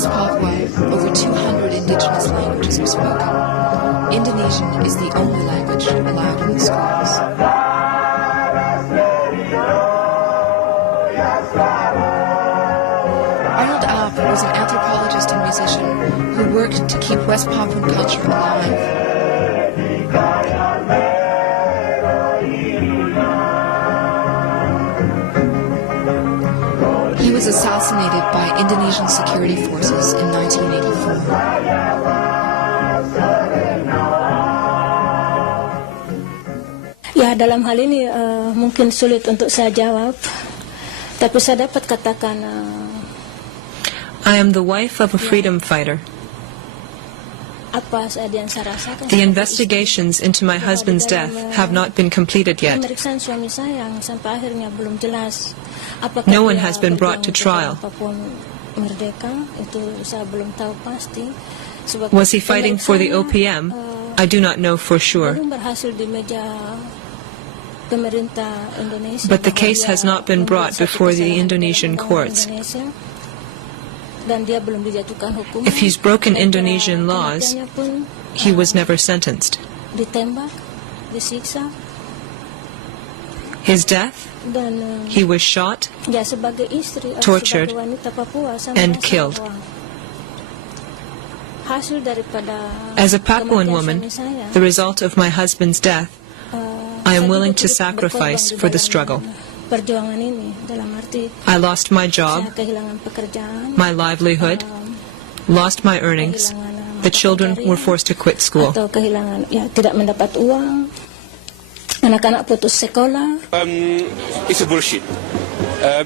West Papua, over 200 indigenous languages are spoken. Indonesian is the only language allowed in the schools. Arnold Alp was an anthropologist and musician who worked to keep West Papuan culture alive. He was assassinated by Indonesian security forces in 1984. Ya, dalam hal ini mungkin sulit untuk saya jawab, tapi saya dapat katakan. I am the wife of a freedom fighter. Apa saja yang saya rasakan. The investigations into my husband's death have not been completed yet. Pemeriksaan suami saya yang sampai akhirnya belum jelas. No one has been brought to trial. Papua Merdeka, itu saya belum tahu pasti. Was he fighting for the OPM? I do not know for sure. But the case has not been brought before the Indonesian courts. If he's broken Indonesian laws, he was never sentenced. His death, he was shot, tortured, and killed. As a Papuan woman, the result of my husband's death, I am willing to sacrifice for the struggle. I lost my job, my livelihood, lost my earnings. The children were forced to quit school. It's a bullshit.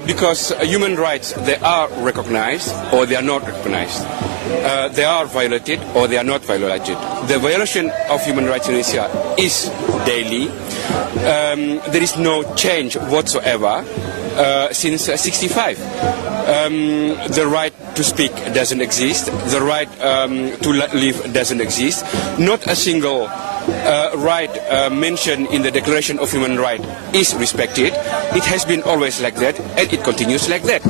Because human rights, they are recognized or they are not recognized. They are violated or they are not violated. The violation of human rights in Indonesia is daily. There is no change whatsoever since 65. The right to speak doesn't exist. The right to live doesn't exist. Not a single right mentioned in the Declaration of Human Rights is respected. It has been always like that, and it continues like that.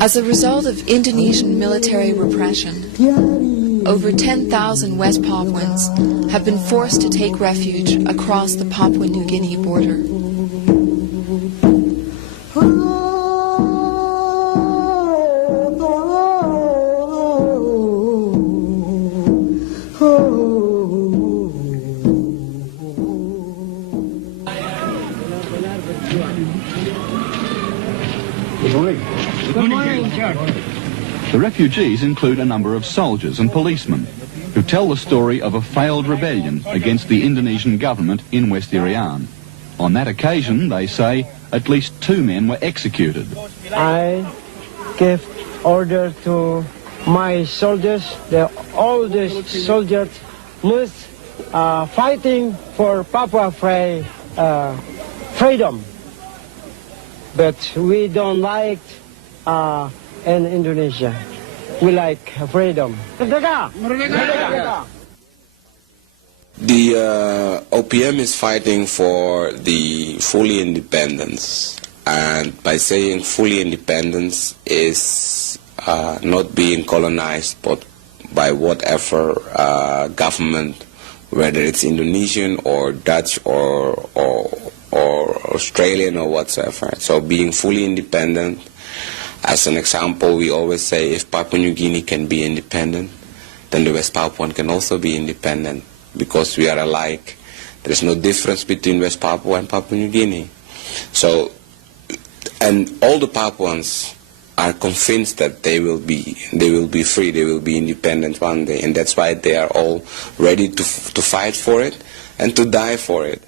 As a result of Indonesian military repression, over 10,000 West Papuans have been forced to take refuge across the Papua New Guinea border. The refugees include a number of soldiers and policemen who tell the story of a failed rebellion against the Indonesian government in West Irian. On that occasion, they say, at least 2 men were executed. I gave order to my soldiers, the oldest soldiers, must fighting for Papua freedom. But we don't like in Indonesia. We like freedom. Merdeka! Merdeka! The OPM is fighting for the fully independence, and by saying fully independence is not being colonized, but by whatever government, whether it's Indonesian or Dutch or Australian or whatsoever. So being fully independent. As an example, we always say if Papua New Guinea can be independent, then the West Papuan can also be independent, because we are alike. There is no difference between West Papua and Papua New Guinea. So, and all the Papuans are convinced that they will be free, they will be independent one day, and that's why they are all ready to fight for it and to die for it.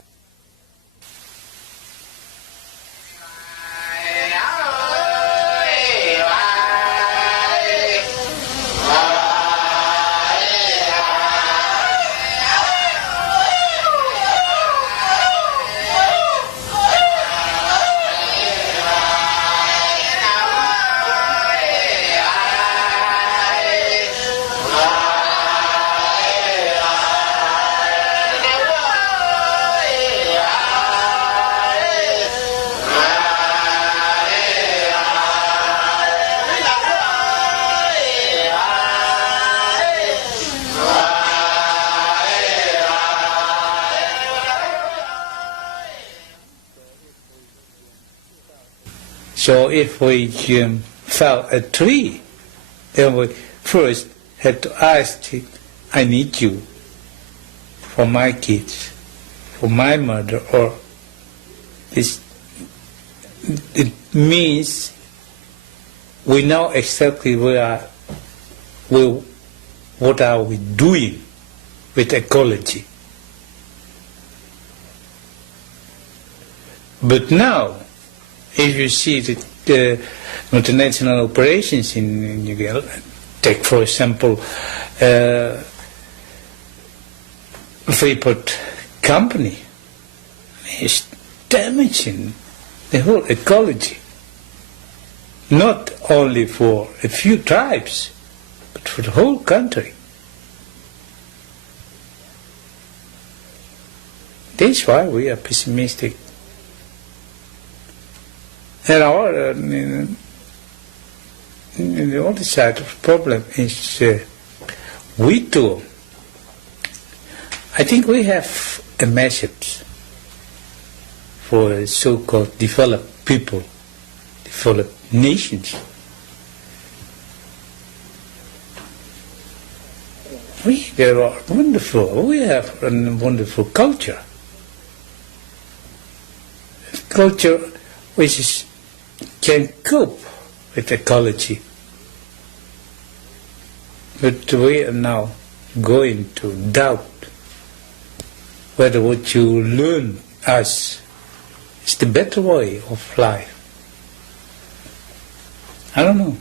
So if we fell a tree, then we first had to ask, I need you for my kids, for my mother, or this. It means we know exactly what are we doing with ecology. But now, if you see the multinational operations in Uganda, take for example Freeport company, is damaging the whole ecology, not only for a few tribes, but for the whole country. That's why we are pessimistic. And the other side of the problem is we too. I think we have a message for so-called developed people, developed nations. We are wonderful. We have a wonderful culture. Culture which can cope with ecology. But we are now going to doubt whether what you learn as is the better way of life. I don't know.